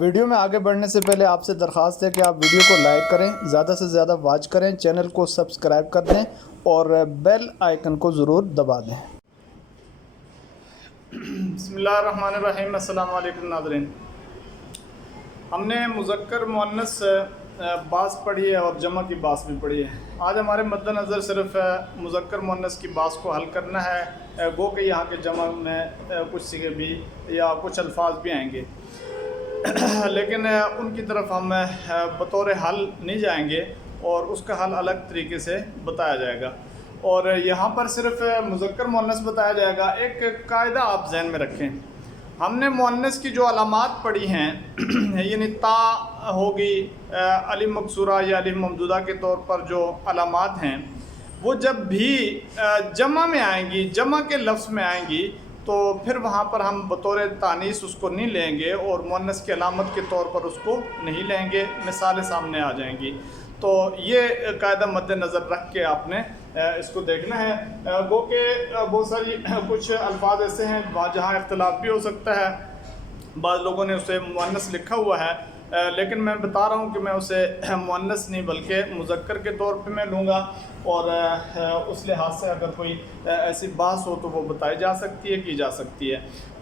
Video میں آگے بڑھنے سے پہلے آپ سے درخواست ہے کہ آپ ویڈیو کو لائک کریں، زیادہ سے زیادہ واچ کریں، چینل کو سبسکرائب کر دیں اور بیل آئیکن کو ضرور دبا دیں۔ بسم اللہ الرحمن الرحیم۔ السلام علیکم ناظرین، ہم نے مذکر مؤنث باس پڑھی ہے اور جمع کی باس بھی پڑھی ہے۔ آج ہمارے مد نظر صرف مذکر مؤنث کی باس کو حل کرنا ہے، گو کہ یہاں کے جمع میں کچھ صیغے بھی یا کچھ الفاظ بھی آئیں گے، لیکن ان کی طرف ہم بطور حل نہیں جائیں گے اور اس کا حل الگ طریقے سے بتایا جائے گا، اور یہاں پر صرف مذکر مؤنث بتایا جائے گا۔ ایک قاعدہ آپ ذہن میں رکھیں، ہم نے مؤنث کی جو علامات پڑھی ہیں یعنی تا ہوگی، الف مکسورہ یا الف ممدودہ کے طور پر جو علامات ہیں، وہ جب بھی جمع میں آئیں گی، جمع کے لفظ میں آئیں گی، تو پھر وہاں پر ہم بطور تانیث اس کو نہیں لیں گے اور مؤنث کی علامت کے طور پر اس کو نہیں لیں گے، مثالیں سامنے آ جائیں گی۔ تو یہ قاعدہ مد نظر رکھ کے آپ نے اس کو دیکھنا ہے۔ گو کہ بہت ساری کچھ الفاظ ایسے ہیں جہاں اختلاف بھی ہو سکتا ہے، بعض لوگوں نے اسے مؤنث لکھا ہوا ہے، لیکن میں بتا رہا ہوں کہ میں اسے مؤنث نہیں بلکہ مذکر کے طور پہ میں لوں گا، اور اس لحاظ سے اگر کوئی ایسی بحث ہو تو وہ بتائی جا سکتی ہے، کی جا سکتی ہے۔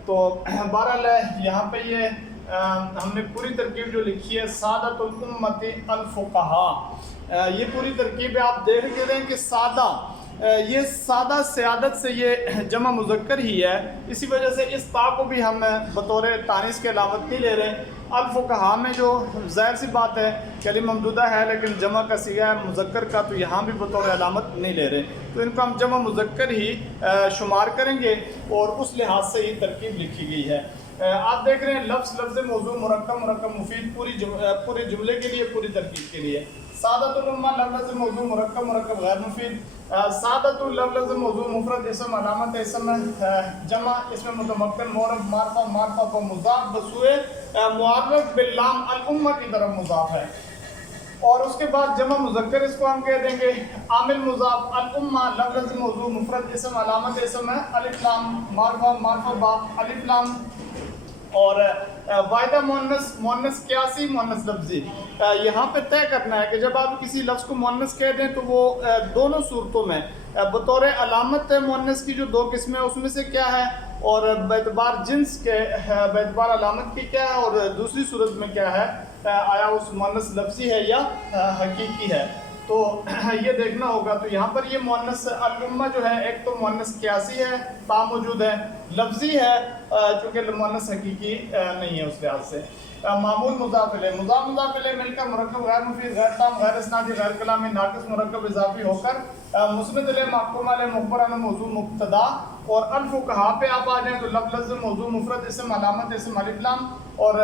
تو بہرحال یہاں پہ یہ ہم نے پوری ترکیب جو لکھی ہے، سعادت الامت الفقہاء، یہ پوری ترکیب آپ دیکھ کے دیں کہ سادہ، یہ سادہ سیادت سے یہ جمع مذکر ہی ہے، اسی وجہ سے اس تا کو بھی ہم بطور تانیث کے علامت نہیں لے رہے۔ الفقہاء میں جو ظاہر سی بات ہے کہ الف ممدودہ ہے لیکن جمع کا صیغہ ہے مذکر کا، تو یہاں بھی بطور علامت نہیں لے رہے، تو ان کو ہم جمع مذکر ہی شمار کریں گے، اور اس لحاظ سے یہ ترکیب لکھی گئی ہے۔ آپ دیکھ رہے ہیں لفظ موضوع مرکب مفید پورے جملے کے لیے، پوری ترکیب کے لیے۔ سعادت الامہ لفظ موضوع مرکب غیر مفید، سعادت لفظ موضوع مفرد اسم علامت اسم جمع اسم متمکن معرب معرفہ و مضاف بسوئے معرف باللام الامہ کی طرف مضاف ہے، اور اس کے بعد جمع مذکر اس کو ہم کہہ دیں گے عامل مضاف الامہ لفظ موضوع مفرد اسم علامت اسم ہے الف لام معرفہ با الف لام، اور واحدہ مؤنث قیاسی مؤنث لفظی، یہاں پہ طے کرنا ہے کہ جب آپ کسی لفظ کو مؤنث کہہ دیں تو وہ دونوں صورتوں میں بطور علامت مؤنث کی جو دو قسمیں اس میں سے کیا ہے، اور باعتبار جنس کے باعتبار علامت کی کیا ہے، اور دوسری صورت میں کیا ہے، آیا اس مؤنث لفظی ہے یا حقیقی ہے، تو یہ دیکھنا ہوگا۔ تو یہاں پر یہ مؤنث الامہ جو ہے، ایک تو مؤنث قیاسی ہے، تا موجود ہے، لفظی ہے چونکہ مؤنث حقیقی نہیں ہے اس لحاظ سے۔ معمول مضاف الیہ، مضاف الیہ مل کر مرکب غیر مفید غیر تام غیر اسنادی غیر کلامی ناقص مرکب اضافی ہو کر مسند الیہ محکوم علیہ مخبر عنہ موضوع مبتدا، اور الفقہاء پہ آپ آ جائیں تو لفظ موضوع مفرد اسم علامت اسم الف لام، اور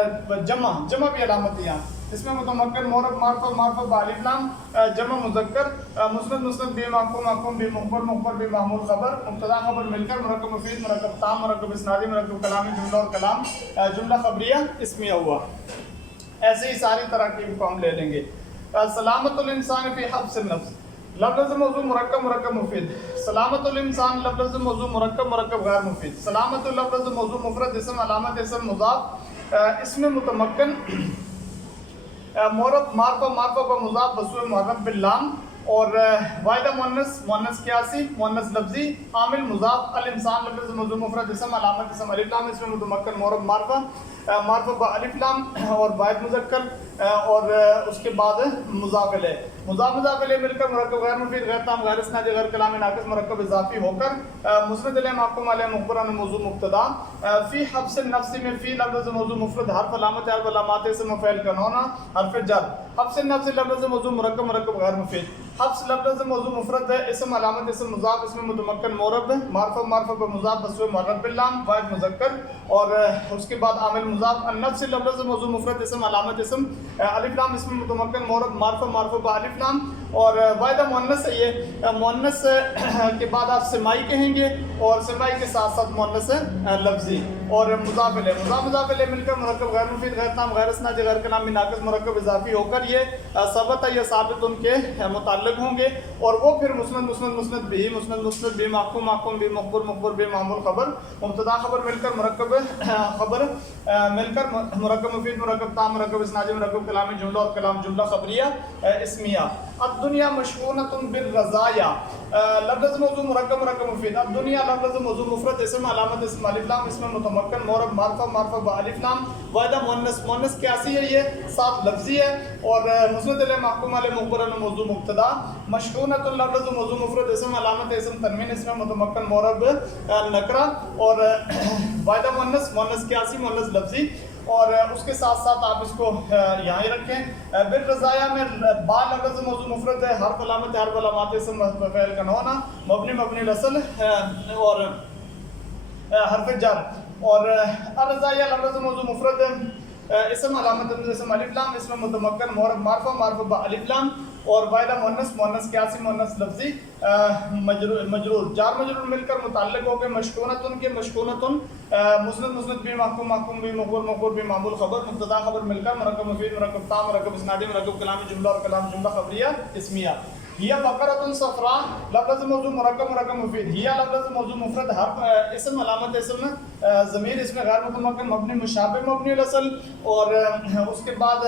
جمع بھی علامت یہاں اس میں متمکن معرب معرفہ با الف لام، جمع مذکر مسند بھی محکوم بھی مخبر بھی معمول خبر مبتدا خبر مل کر مرکب مفید مرکب تام مرکب اسنادی مرکب کلامی جملہ اور کلام جملہ خبریہ اسمیہ ہوا۔ ایسے ہی ساری تراکیب کو ہم لے لیں گے۔ سلامت الانسان فی حبس النفس لفظ موضوع مرکب مفید، سلامت الانسان لفظ موضوع مرکب غیر مفید، سلامت لفظ موضوع مفرد اسم علامت اسم مضاف اسم متمکن معرب معرفہ و مضاف بسوء معرف باللام، اور واحدہ مؤنث قیاسی مؤنث لفظی عامل مضاف الانسان لفظ موضوع مفرد اسم علامت اسم الف لام اسم متمکن معرب معرفہ با الف لام، اور واحد مذکر، اور اس کے بعد مضاف الیہ مل کر مرکب غیر مفید غیر تام غیر اسنادی غیر کلامی ناقص مرکب اضافی ہو کر مسند الیہ محکوم علیہ مخبر عنہ موضوع مبتدا۔ فی حبس النفس میں فی لفظ موضوع مفرد حرف علامت حرف علامات اسم فعل کنونا حرف جر، حبس النفس لفظ موضوع مرکب غیر مفید، حبس لفظ موضوع مفرد ہے اسم علامت اسم مضاف اسم متمکن معرب معرفہ بمضاف بسوء معرب باللام واحد مذکر، اور اس کے بعد عامل مضاف النفس لفظ موضوع مفرد اسم علامت اسم الف لام اسم متمکن معرب معرفہ با الف لام، اور واحدہ مؤنث ہے، یہ مؤنث کے بعد آپ سمائی کہیں گے، اور سمائی کے ساتھ ساتھ مؤنث لفظی۔ اور مضاف الیہ مضاف الیہ مل کر مرکب غیر مفید غیر تام غیر اسناد غیر کلامی ناقص مرکب اضافی ہو کر یہ ثابت ہے، یہ ثابت ان کے متعلق ہوں گے، اور وہ پھر مسند مسند مسند بھی محکوم محکوم بھی مخبر مخبر بھی معمول خبر مبتدا خبر مل کر مرکب خبر مل کر مرکب مفید مرکب تام مرکب اسنادی مرکب کلامی جملہ اور کلام جملہ خبریہ اسمیہ۔ الدنیا مشحونۃ بالرزایا لفظ موضوع مرکب مرکب مفید۔ الدنیا لفظ موضوع مفرد اسم علامت اسم الف لام اسم متمکن معرب معرفہ معرفہ با الف لام واحدہ مؤنث مؤنث قیاسی ہے، یہ ساتھ لفظی ہے، اور مسند الیہ محکوم علیہ مخبر موضوع مبتدا۔ مشحونۃ لفظ موضوع مفرد اسم علامت اسم تنوین اسم متمکن معرب نکرہ، اور واحدہ مؤنث مؤنث قیاسی مؤنث لفظی، اور اس کے ساتھ ساتھ آپ اس کو یہاں ہی رکھیں۔ بالرزایا میں با لفظ موضوع مفرد ہے، حرف علامت حرف علامات اسم فعل کا ہونا مبنی مبنی الاصل اور حرف جر، اور الرزایا لفظ موضوع مفرد اسم علامت اسم الف لام اسم متمکن معرب معرفہ معرفہ با الف لام، اور واحدہ مؤنث مؤنث قیاسی مؤنث لفظی مجرور جار مجرور مل کر متعلق ہو گئے مشکونۃ کے مشکونۃ مسند مسند بھی محکوم محکوم بھی مخبر مخبر بھی معمول خبر مبتدا خبر مل کر مرکب مفید مرکب تام مرکب اسنادی مرکب کلامی جملہ اور کلام جملہ خبریہ اسمیہ۔ ہی بقرۃ صفراء لفظ موضوع مرکب مرکب مفید۔ ہی لفظ موضوع مفرد حرف اسم علامت اسم ضمیر اسم غیر متمکن مبنی مشابہ مبنی الاصل، اور اس کے بعد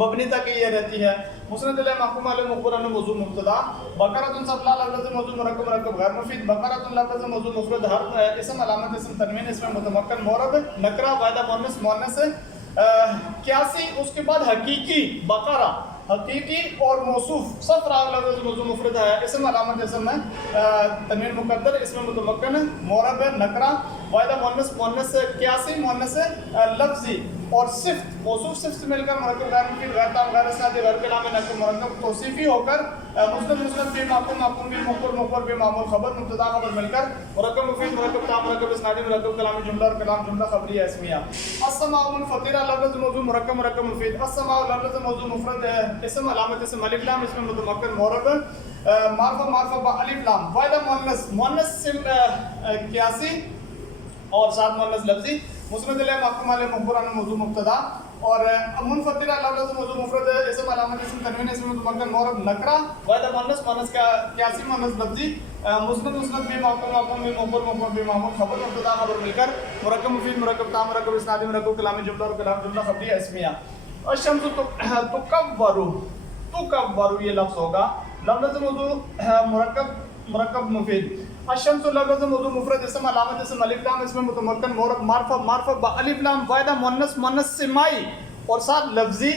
مبنی تک یہ رہتی ہے۔ مسند الیہ محکوم علیہ مخبر موضوع مبتدا۔ بقرۃ صفراء لفظ موضوع مرکب مرکب غیر مفید۔ بقرۃ لفظ موضوع مفرد حرف اسم علامت اسم تنوین اسم متمکن معرب نکرہ واحدہ مؤنث مؤنث قیاسی، اس کے بعد حقیقی بقرہ حقیقی اور موصوف صفراء لفظ موضوع مفرد ہے، اسم علامت اسم تنوین مقدر اسم متمکن معرب نکرہ واحدہ مؤنث مؤنث قیاسی مؤنث لفظی، اور صفت موصوف صفت مل کر مرکب غیر مفید غیر تام غیر اسنادی غیر کلامی نکر مرکب توصیفی ہو کر مسند مسند بھی محکوم محکوم بھی مخبر مخبر بھی معمول خبر مبتدا خبر مل کر مرکب مفید مرکب تام مرکب اسنادی مرکب کلامی جملہ اور کلام جملہ خبریہ اسمیہ۔ السماء منفطرہ لفظ موضوع مرکب مرکب مفید۔ السماء لفظ موضوع مفرد ہے، اسم علامت اسم الف لام اسم متمکن معرب معرفہ معرفہ با الف لام واحدہ مؤنث مؤنث قیاسی اور ساتھ مؤنث لفظی۔ مسند الیہ محکوم علیہ مخبر موضوع مبتدا، اور منفطرہ لفظ موضوع مفرد ہے، اسم علامت اسم تنوین اسم متمکن معرب نکرہ واحدہ مؤنث مؤنث قیاسی مؤنث لفظی۔ مسند مسند بھی محکوم محکوم بھی مخبر مخبر بھی معمول خبر مبتدا خبر مل کر مرکب مفید مرکب تام مرکب اسنادی مرکب کلامی جملہ اور کلام جملہ خبریہ اسمیہ۔ الشمس تکبر یہ لفظ ہوگا لفظ موضوع مرکب مفید۔ الشمس لفظ موضوع مفرد اسم علامت اسم الف لام اسم متمکن معرب معرفہ معرفہ با الف لام واحدہ مؤنث مؤنث سمائی اور ساتھ لفظی،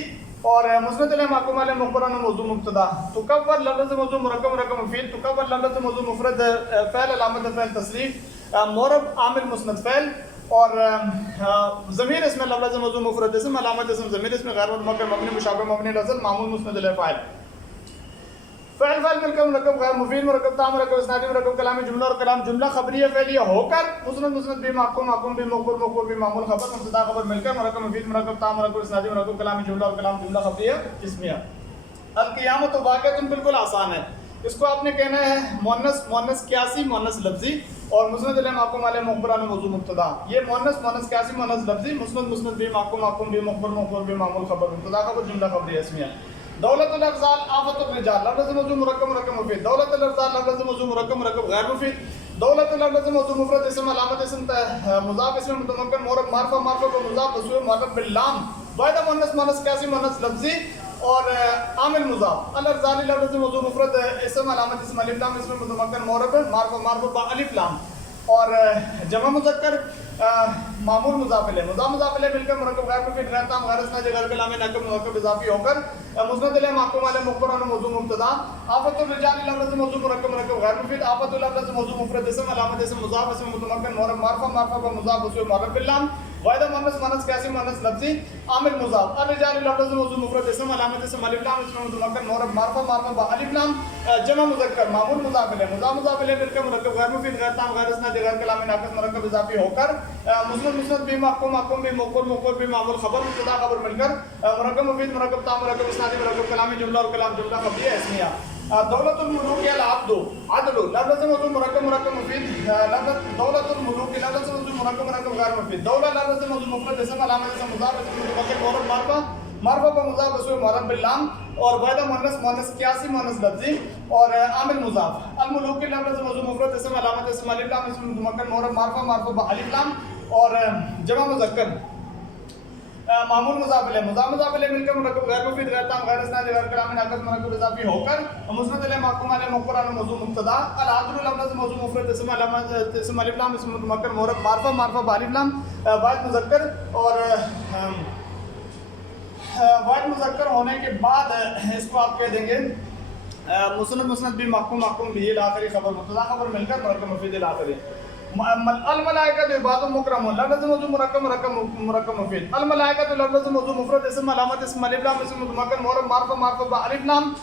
اور مسند الیہ محکوم علیہ مخبر موضوع مبتدا۔ تکبر لفظ موضوع مرکب مرکب مفید۔ تکبر لفظ موضوع مفرد فعل علامت فعل تصریف معرب عامل مسند فعل، اور ضمیر اسم لفظ موضوع مفرد اسم علامت اسم ضمیر اسم غیر متمکن مبنی مشابہ مبنی الاصل معمول مسند الیہ فاعل۔ فعل فعل مل کر مرکب غیر مفید مرکب تام مرکب اسنادی مرکب کلامی جملہ اور کلام جملہ خبریہ فعلیہ ہو کر مسند مسند بھی محکوم محکوم بھی مخبر مخبر بھی معمول خبر مبتدا خبر مل کر مرکب مفید مرکب تام مرکب اسنادی مرکب کلامی جملہ اور کلام جملہ خبریہ اسمیہ۔ القیامۃ واقعۃ بالکل آسان ہے، اس کو آپ نے کہنا ہے مؤنث مؤنث قیاسی مؤنث لفظی، اور مسند الیہ محکوم علیہ مخبر موضوع مبتدا۔ یہ مؤنث مؤنث قیاسی مؤنث لفظی مسند مسند بھی محکوم محکوم بھی مخبر مخبر بھی معمول خبر مبتدا خبر جملہ خبریہ اسمیہ۔ دولت الافضال آفت الرجال لفظ موضوع مرکب مرکب مفید۔ دولت الافضال لفظ موضوع مرکب مرکب غیر مفید۔ دولت لفظ موضوع مفرد اسم علامت اسم مضاف اسم متمکن معرب معرفہ معرفہ کو مضاف وصول معرب باللام واحدہ مؤنث مؤنث قیاسی مؤنث لفظی، اور عامل مضاف۔ الارزالی لفظ موضوع مفرد اسم علامت اسم الف لام اسم متمکن معرب معرفہ معرفہ با الف لام، اور جمع مذکر معمول مضاف الیہ مضاف الیہ مل کر مرکب غیر مفید غیر تام غیر اسنادی غیر کلامی ناقص مرکب اضافی ہو کر مسند الیہ محکوم علیہ مخبر موضوع مبتدا۔ آفت الرجال لفظ موضوع مرکب مرکب غیر مفید۔ آفت لفظ موضوع مفرد اسم علامت اسم مضاف اسم متمکن معرب معرفہ معرفہ و مضاف وصول معرب باللام واحدہ مؤنث مؤنث قیاسی مؤنث لفظی، عامل مضاف۔ الرجال لفظ موضوع مفرد اسم علامت اسم الف لام اسم متمکن معرب معرفہ معرفہ با الف لام جمع مذکر معمول مضاف الیہ مضاف الیہ مل کر مرکب غیر مفید غیر تام غیر اسنادی غیر کلامی ناقص مرکب اضافی ہو کر مسند بھی محکوم محکوم بھی مخبر بھی معمول خبر مبتدا خبر مل کر مرکب مفید مرکب تام مرکب اسنادی مرکب کلامی جملہ اور کلام جملہ خبریہ اسمیہ۔ دولت الملوک العبد عدل لفظ موضوع مرکب مرکب مفید لفظ دولت الملوک لفظ موضوع مرکب مرکب غیر مفید دولہ لفظ موضوع مفرد اسم علامت اسم مضاف اسم متوکل مورب معرفہ معرفہ پر مضاف اسم معرب باللام اور واحدہ مؤنث مؤنث قیاسی مؤنث لفظی اور عامل مضاف الملوک لفظ موضوع مفرد اسم علامت اسم الف لام اسم متوکل مورب معرفہ معرفہ بالف لام اور جمع مذکر معمول مضاف الیہ مضاف الیہ مل کر مرکب غیر مفید غیر تام غیر اسناد غیر کلامی ناقص مرکب اضافی ہو کر مسند الیہ محکوم علیہ مقر علی موضوع مبتدا العدل لفظ موضوع مفرد اسم علامت اسم الف لام اسم متمکن مورب معرفہ معرفہ بالف لام واحد مذکر اور واحد مذکر ہونے کے بعد اس کو آپ کہہ دیں گے مسند بھی محکوم بھی الآخری خبر مبتدا خبر مل کر مرکب مفید الآخری الملائکۃ عباد مکرمون لفظ موضوع مرکب مفید الملائکۃ لفظ موضوع مفرد اسم علامت اسم الف لام اسم متمکن مورب معرفہ معرفہ الف لام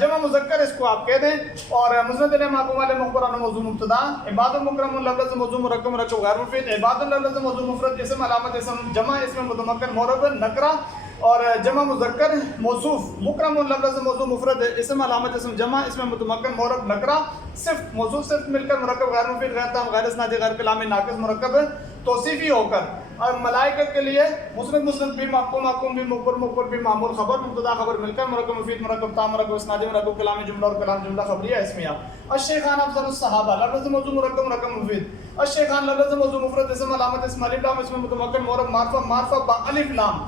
جمع مذکر اس کو آپ کہہ دیں اور مسند الیہ محکوم علیہ مخبر عن موضوع مبتدا عباد مکرمون لفظ موضوع مرکب غیر مفید عباد لفظ موضوع مفرد اسم علامت اسم جمع اسم متمکن مورب نکرہ اور جمع مذکر موصوف مکرم لفظ موضوع مفرد اسم علامت اسم جمع اسم متمکن مورب نکرہ صفت موصوف صفت مل کر مرکب غیر مفید غیر تام غیر اسنادی غیر کلامی ناقص مرکب توصیفی ہو کر اور ملائکت کے لیے مسند بھی محکوم بھی مخبر بھی معمول خبر مبتدا خبر مل کر مرکب مفید مرکب تام مرکب اسنادی مرکب کلامی جملہ اور کلام جملہ خبریہ اسمیہ الشیخان افضل الصحابہ لفظ موضوع مرکب مفید الشیخان لفظ موضوع مفرد اسم علامت اسم الف لام اسم متمکن مورب معرفہ بالف لام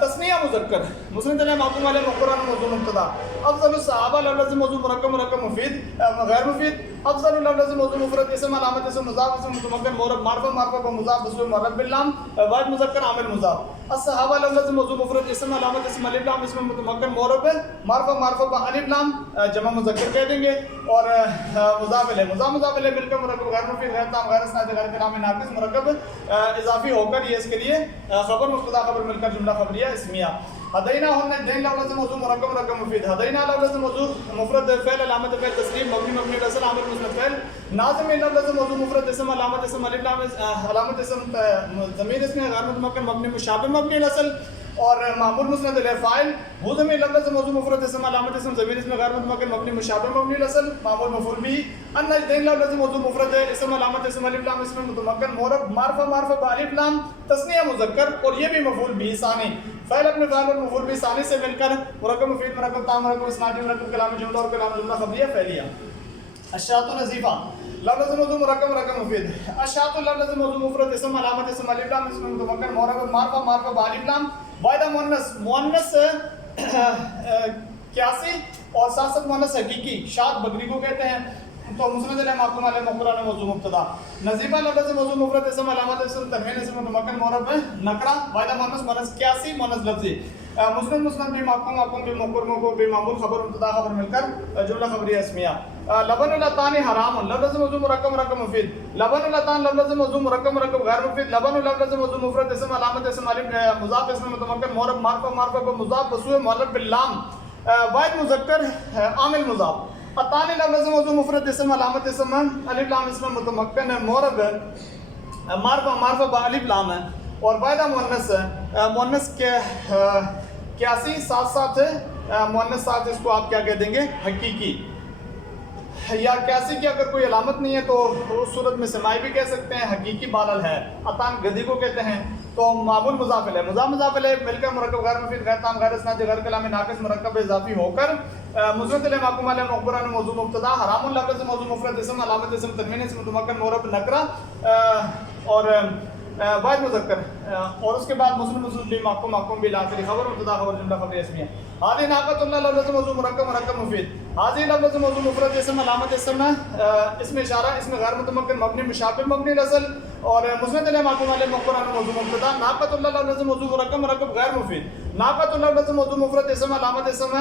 تثنیہ مذکر مسند الیہ محکوم علیہ مقر عن موضوع مبتدا افضل الصحابہ لفظ موضوع مرکب مفید غیر مفید افضل لفظ موضوع مفرد اسم علامت اسم مضاف اسم متمکن مورب معرفہ مضاف اسم معرب باللام واحد مذکر عامل مضاف الصحابہ لفظ موضوع مفرد اسم علامت اسم الف لام اسم متمکن مورب معرفہ الف لام جمع مذکر کہہ دیں گے اور مضاف الیہ مل کر مرکب غیر مفید غیر تام غیر اسنادی غیر کلامی ناقص مرکب اضافی ہو کر یہ اس کے لیے خبر مبتدا خبر مل کر جملہ خبریہ اسمیہ ہدینا دین لفظ موضوع مرکب مفید ہدینا لفظ موضوع مفرد فعل علامت فعل تسلیم مبنی الاصل عامل مسند فعل ناظم لفظ موضوع مفرد اسم علامت اسم الف لام علامت اسم ضمیر اسم غیر متمکن مبنی مشابہ مبنی الاصل اور معمول مسند الیہ فاعل مضمر لفظ موضوع مفرد اسم علامت اسم ضمیر اسم غیر متمکن مبنی مشابہ مبنی الاصل معمول مفعول به النجدین لفظ موضوع مفرد اسم علامت اسم الف لام اسم متمکن مورب معرفہ بالف لام تثنیہ مذکر اور یہ بھی مفعول به ثانی فعل اپنے فاعل اور مفعول به ثانی سے مل کر مرکب مفید مرکب تام مرکب اسنادی مرکب کلام جملہ اور کلام جملہ خبریہ فعلیہ الشاۃ نظیفہ لفظ موضوع مرکب مفید الشاۃ لفظ موضوع مفرد اسم علامت اسم الف لام اسم متمکن مورب معرفہ بالف لام واحدہ مؤنث قیاسی اور ساتھ ساتھ مؤنث حقیقی شاد بکری کو کہتے ہیں تو مسند الیہ محکوم علیہ مقر عن موضوع مبتدا نظیفہ لفظ موضوع مفرد اسم علامت اسم تنوین اسم متمکن مورب نکرہ واحدہ مؤنث قیاسی مؤنث لفظی مسند بھی محکوم بھی مقر بھی معمول خبر مبتدا خبر مل کر جملہ خبریہ اسمیہ لبن اللتان حرام لفظ موضوع مرکب مفید لبن اللتان لفظ موضوع مرکب غیر مفید لبن لفظ موضوع مفرد اسم علامت اسم الف مضاف اسم متمکن مورب معرفہ مضاف بسوء معلق باللام واحد مذکر عامل مضاف اتانی لفظ موضوع مفرد اسم علامت اسم الف لام اسم متمکن مورب معرفہ بالف لام ہے اور واحدہ مؤنث کے قیاسی ساتھ مؤنث ساتھ اس کو آپ کیا کہہ دیں گے حقیقی یا قیاسی کی اگر کوئی علامت نہیں ہے تو اس صورت میں سماعی بھی کہہ سکتے ہیں حقیقی بالل ہے اتان گدی کو کہتے ہیں تو معمول مضاف الیہ مضاف الیہ مل کر مرکب غیر مفید غیر تام غیر اسنادی غیر کلامی ناقص مرکب اضافی ہو کر مسند الیہ محکوم علیہ مخبر عن موضوع مبتدا حرام لفظ موضوع مفرد اسم علامت اسم تنوین اسم متمکن مورب نکرہ اور واحد مذکر اور اس کے بعد مسلم بھی محکوم بھی الآخری خبر مبتدا خبر جملہ خبریہ اسمیہ حاضی ناقۃ اللہ لفظ موضوع مرکب مفید حاضی لفظ موضوع مفرد اسم علامت اسم اشارہ اسم غیر متمکن مبنی مشابہ مبنی الاصل اور مسند الیہ محکوم علیہ مخبر عن موضوع مبتدا ناقۃ اللہ لفظ موضوع مرکب غیر مفید ناقۃ اللہ لفظ موضوع مفرد اسم علامت اسم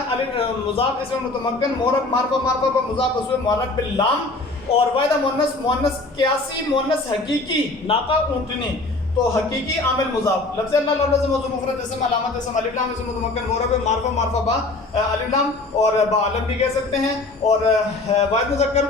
مضاف اسم متمکن مورب معرفہ مضاف بسوء معلق باللام اور واحدہ مؤنث قیاسی مؤنث حقیقی ناقہ اونٹنی تو حقیقی عامل مضاف لفظ اللہ لفظ موضوع مفرد اسم علامت اسم الف لام اسم متمکن مورب معرفہ با الف لام اور با علم بھی کہہ سکتے ہیں اور واحد مذکر